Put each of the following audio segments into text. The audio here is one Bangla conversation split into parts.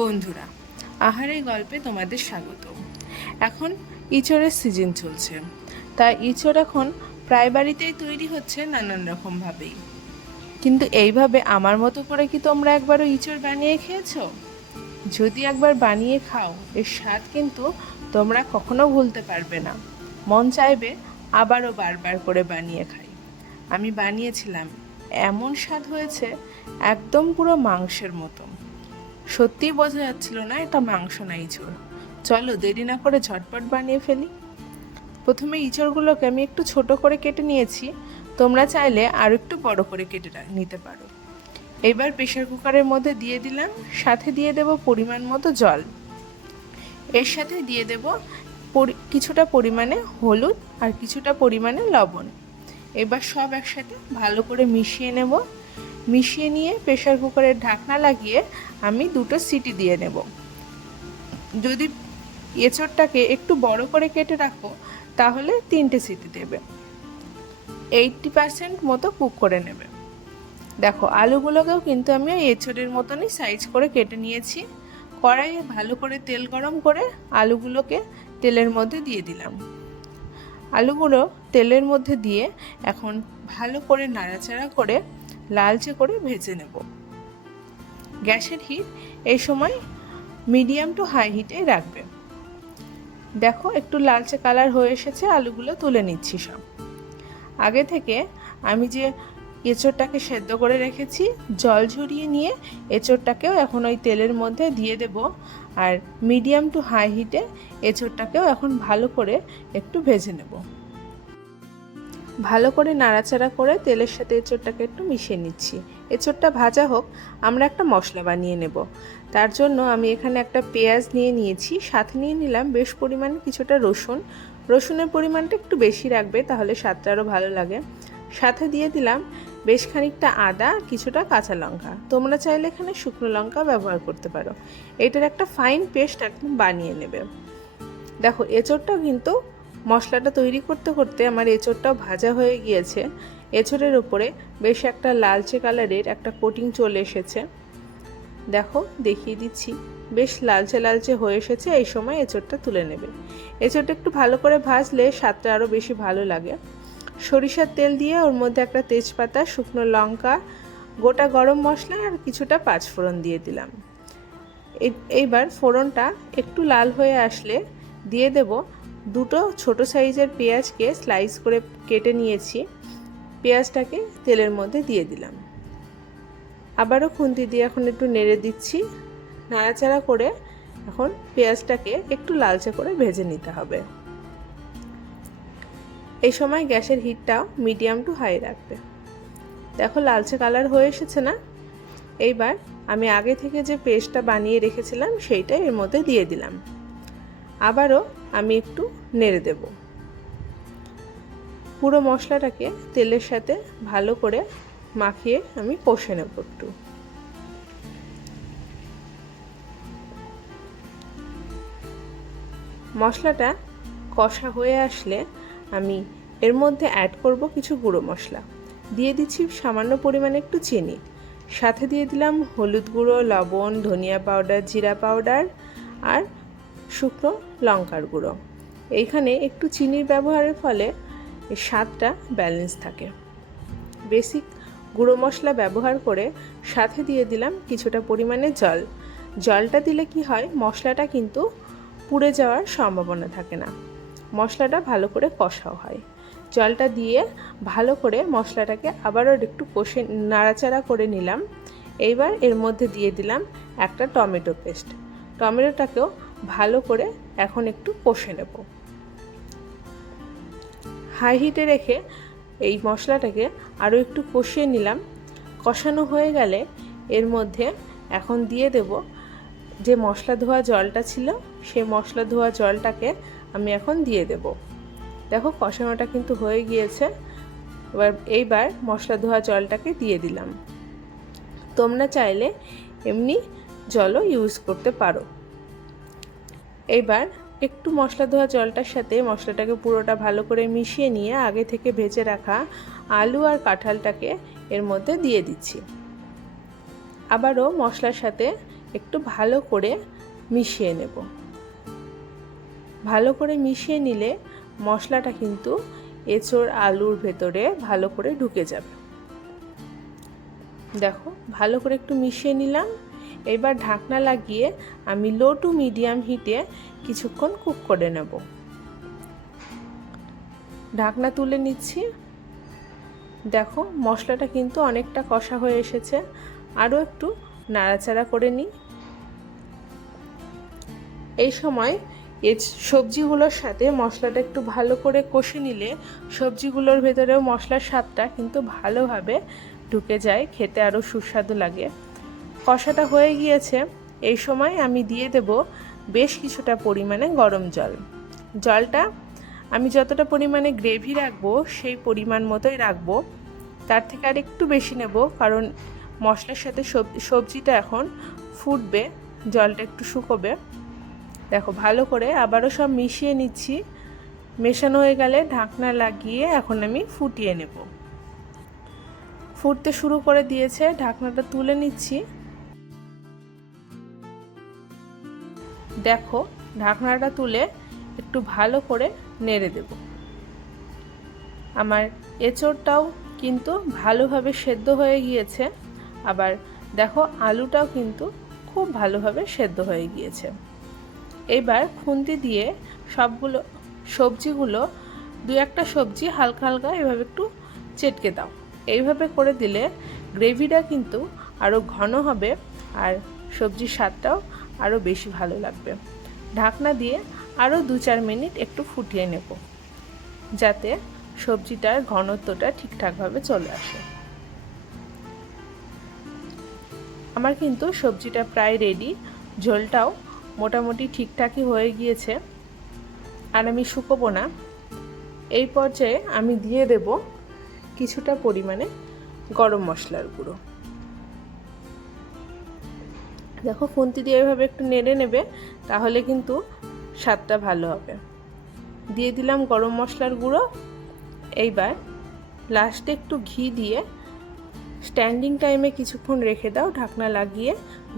বন্ধুরা, আহারের গল্পে তোমাদের স্বাগত। এখন ইঁচড়ের সিজন চলছে, তাই ইঁচড় এখন প্রায় বাড়িতেই তৈরি হচ্ছে নানান রকমভাবেই। কিন্তু এইভাবে আমার মতো করে কি তোমরা একবারও ইঁচড় বানিয়ে খেয়েছো? যদি একবার বানিয়ে খাও, এর স্বাদ কিন্তু তোমরা কখনো ভুলতে পারবে না। মন চাইবে আবারও বারবার করে বানিয়ে খাই। আমি বানিয়েছিলাম, এমন স্বাদ হয়েছে, একদম পুরো মাংসের মতো। সত্যিই বোঝা যাচ্ছিল না এটা মাংস না ইঁচড়। চলো দেরি না করে ঝটপট বানিয়ে ফেলি। প্রথমে ইঁচড়গুলোকে আমি একটু ছোট করে কেটে নিয়েছি, তোমরা চাইলে আর একটু বড় করে কেটে নিতে পারো। এবার প্রেশার কুকারের মধ্যে দিয়ে দিলাম, সাথে দিয়ে দেব পরিমাণ মতো জল। এর সাথে দিয়ে দেব কিছুটা পরিমাণে হলুদ আর কিছুটা পরিমাণে লবণ। এবার সব একসাথে ভালো করে মিশিয়ে নেব। মিশিয়ে নিয়ে প্রেশার কুকারের ঢাকনা লাগিয়ে আমি 2টো সিটি দিয়ে নেব। যদি এঁচড়টাকে একটু বড় করে কেটে রাখো তাহলে 3টে সিটি দেবে। 80% মতো কুক করে নেবে। দেখো, আলুগুলোকেও কিন্তু আমি ওই এঁচড়ের মতনই সাইজ করে কেটে নিয়েছি। কড়াইয়ে ভালো করে তেল গরম করে আলুগুলোকে তেলের মধ্যে দিয়ে দিলাম। আলুগুলো তেলের মধ্যে দিয়ে এখন ভালো করে নাড়াচাড়া করে লালচে করে ভেজে নেব। গ্যাসের হিট এই সময় মিডিয়াম টু হাই হিটে রাখবে। দেখো, একটু লালচে কালার হয়ে এসেছে, আলুগুলো তুলে নিচ্ছি সব। আগে থেকে আমি যে এঁচড়টাকে সেদ্ধ করে রেখেছি, জল ঝরিয়ে নিয়ে এঁচড়টাকেও এখন ওই তেলের মধ্যে দিয়ে দেব। আর মিডিয়াম টু হাই হিটে এঁচড়টাকেও এখন ভালো করে একটু ভেজে নেব। ভালো করে নাড়াচাড়া করে তেলের সাথে এঁচড়টাকে একটু মিশিয়ে নিচ্ছি। এঁচড়টা ভাজা হোক, আমরা একটা মশলা বানিয়ে নেব। তার জন্য আমি এখানে একটা পেঁয়াজ নিয়ে নিয়েছি, সাথে নিয়ে নিলাম বেশ পরিমাণে কিছুটা রসুন। রসুনের পরিমাণটা একটু বেশি রাখবে, তাহলে স্বাদটা আরও ভালো লাগে। সাথে দিয়ে দিলাম বেশ খানিকটা আদা, কিছুটা কাঁচা লঙ্কা। তোমরা চাইলে এখানে শুকনো লঙ্কা ব্যবহার করতে পারো। এটার একটা ফাইন পেস্ট একদম বানিয়ে নেবে। দেখো, এঁচড়টাও কিন্তু মশলাটা তৈরি করতে করতে আমার এঁচড়টাও ভাজা হয়ে গিয়েছে। এঁচড়ের ওপরে বেশ একটা লালচে কালারের একটা কোটিং চলে এসেছে। দেখো, দেখিয়ে দিচ্ছি, বেশ লালচে লালচে হয়ে এসেছে। এই সময় এঁচড়টা তুলে নেবে। এঁচড়টা একটু ভালো করে ভাজলে স্বাদটা আরও বেশি ভালো লাগে। সরিষার তেল দিয়ে ওর মধ্যে একটা তেজপাতা, শুকনো লঙ্কা, গোটা গরম মশলা আর কিছুটা পাঁচফোড়ন দিয়ে দিলাম। এইবার ফোড়নটা একটু লাল হয়ে আসলে দিয়ে দেব 2টো ছোট সাইজের পেঁয়াজকে স্লাইস করে কেটে নিয়েছি। পেঁয়াজটাকে তেলের মধ্যে দিয়ে দিলাম। আবারও খুন্তি দিয়ে এখন একটু নেড়ে দিচ্ছি। নাড়াচাড়া করে এখন পেঁয়াজটাকে একটু লালচে করে ভেজে নিতে হবে। এই সময় গ্যাসের হিটটাও মিডিয়াম টু হাই রাখবে। দেখো, লালচে কালার হয়ে এসেছে না? এইবার আমি আগে থেকে যে পেস্টটা বানিয়ে রেখেছিলাম সেইটা এর মধ্যে দিয়ে দিলাম। আবারও আমি একটু নেড়ে দেব। পুরো মশলাটাকে তেলের সাথে ভালো করে মাখিয়ে আমি কষে নেব একটু। মশলাটা কষা হয়ে আসলে আমি এর মধ্যে অ্যাড করব কিছু গুঁড়ো মশলা। দিয়ে দিচ্ছি সামান্য পরিমাণে একটু চিনি। সাথে দিয়ে দিলাম হলুদ গুঁড়ো, লবণ, ধনিয়া পাউডার, জিরা পাউডার আর শুকনো লঙ্কার গুঁড়ো। এইখানে একটু চিনির ব্যবহারের ফলে এর স্বাদটা ব্যালেন্স থাকে। বেসিক গুঁড়ো মশলা ব্যবহার করে সাথে দিয়ে দিলাম কিছুটা পরিমাণে জল। জলটা দিলে কি হয়, মশলাটা কিন্তু পুড়ে যাওয়ার সম্ভাবনা থাকে না, মশলাটা ভালো করে কষাও হয়। জলটা দিয়ে ভালো করে মশলাটাকে আবারও একটু কষে নাড়াচাড়া করে নিলাম। এইবার এর মধ্যে দিয়ে দিলাম একটা টমেটো পেস্ট। টমেটোটাকেও ভালো করে এখন একটু কষে নেব। হাই হিটে রেখে এই মশলাটাকে আরও একটু কষিয়ে নিলাম। কষানো হয়ে গেলে এর মধ্যে এখন দিয়ে দেব যে মশলা ধোয়া জলটা ছিল, সেই মশলা ধোয়া জলটাকে আমি এখন দিয়ে দেব। দেখো, কষানোটা কিন্তু হয়ে গিয়েছে। এইবার মশলা ধোয়া জলটাকে দিয়ে দিলাম। তোমরা চাইলে এমনি জলও ইউজ করতে পারো। এইবার একটু মশলা ধোয়া জলটার সাথে মশলাটাকে পুরোটা ভালো করে মিশিয়ে নিয়ে আগে থেকে ভেজে রাখা আলু আর কাঁঠালটাকে এর মধ্যে দিয়ে দিচ্ছি। আবারও মশলার সাথে একটু ভালো করে মিশিয়ে নেব। ভালো করে মিশিয়ে নিলে মশলাটা কিন্তু এঁচোড় আলুর ভেতরে ভালো করে ঢুকে যাবে। দেখো ভালো করে একটু মিশিয়ে নিলাম। এবার ঢাকনা লাগিয়ে আমি লো টু মিডিয়াম হিটে কিছুক্ষণ কুক করে নেব। ঢাকনা তুলে নিচ্ছি। দেখো মশলাটা কিন্তু অনেকটা কষা হয়ে এসেছে, আরও একটু নাড়াচাড়া করে নিই। এই সময় এই সবজিগুলোর সাথে মশলাটা একটু ভালো করে কষে নিলে সবজিগুলোর ভেতরেও মশলার স্বাদটা কিন্তু ভালোভাবে ঢুকে যায়, খেতে আরও সুস্বাদু লাগে। কষাটা হয়ে গিয়েছে। এই সময় আমি দিয়ে দেব বেশ কিছুটা পরিমাণে গরম জল। জলটা আমি যতটা পরিমাণে গ্রেভি রাখবো সেই পরিমাণ মতোই রাখবো, তার থেকে আর একটু বেশি নেব, কারণ মশলার সাথে সবজিটা এখন ফুটবে, জলটা একটু শুকোবে। দেখো ভালো করে আবারও সব মিশিয়ে নিচ্ছি। মেশানো হয়ে গেলে ঢাকনা লাগিয়ে এখন আমি ফুটিয়ে নেব। ফুটতে শুরু করে দিয়েছে, ঢাকনাটা তুলে নিচ্ছি। দেখো ঢাকনাটা তুলে একটু ভালো করে নেড়ে দেব। আমার এঁচোড়টাও কিন্তু ভালোভাবে সেদ্ধ হয়ে গিয়েছে, আবার দেখো আলুটাও কিন্তু খুব ভালোভাবে সেদ্ধ হয়ে গিয়েছে। এবার খুন্তি দিয়ে সবগুলো সবজিগুলো দু একটা সবজি হালকা হালকা এভাবে একটু চেটকে দাও। এইভাবে করে দিলে গ্রেভিটা কিন্তু আরও ঘন হবে আর সবজির স্বাদটাও আরও বেশি ভালো লাগবে। ঢাকনা দিয়ে আরও 2-4 মিনিট একটু ফুটিয়ে নেব, যাতে সবজিটার ঘনত্বটা ঠিকঠাকভাবে চলে আসে। আমার কিন্তু সবজিটা প্রায় রেডি, ঝোলটাও মোটামুটি ঠিকঠাকই হয়ে গিয়েছে, আর আমি শুকোবো না। এই পর্যায়ে আমি দিয়ে দেব কিছুটা পরিমাণে গরম মশলার গুঁড়ো। দেখো খুন্তি দিয়ে এভাবে একটু নেড়ে নেবে, তাহলে কিন্তু স্বাদটা ভালো হবে। দিয়ে দিলাম গরম মশলার গুঁড়ো। এইবার লাস্টে একটু ঘি দিয়ে স্ট্যান্ডিং টাইমে কিছুক্ষণ রেখে দাও ঢাকনা লাগিয়ে।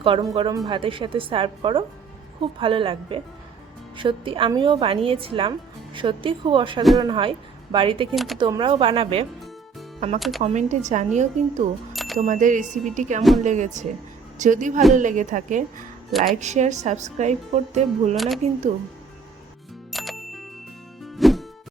গরম গরম ভাতের সাথে সার্ভ করো, খুব ভালো লাগবে। সত্যি আমিও বানিয়েছিলাম, সত্যি খুব অসাধারণ হয়। বাড়িতে কিন্তু তোমরাও বানাবে। আমাকে কমেন্টে জানিও কিন্তু তোমাদের রেসিপিটি কেমন লেগেছে। যদি ভালো লেগে থাকে লাইক শেয়ার সাবস্ক্রাইব করতে ভুলো না কিন্তু।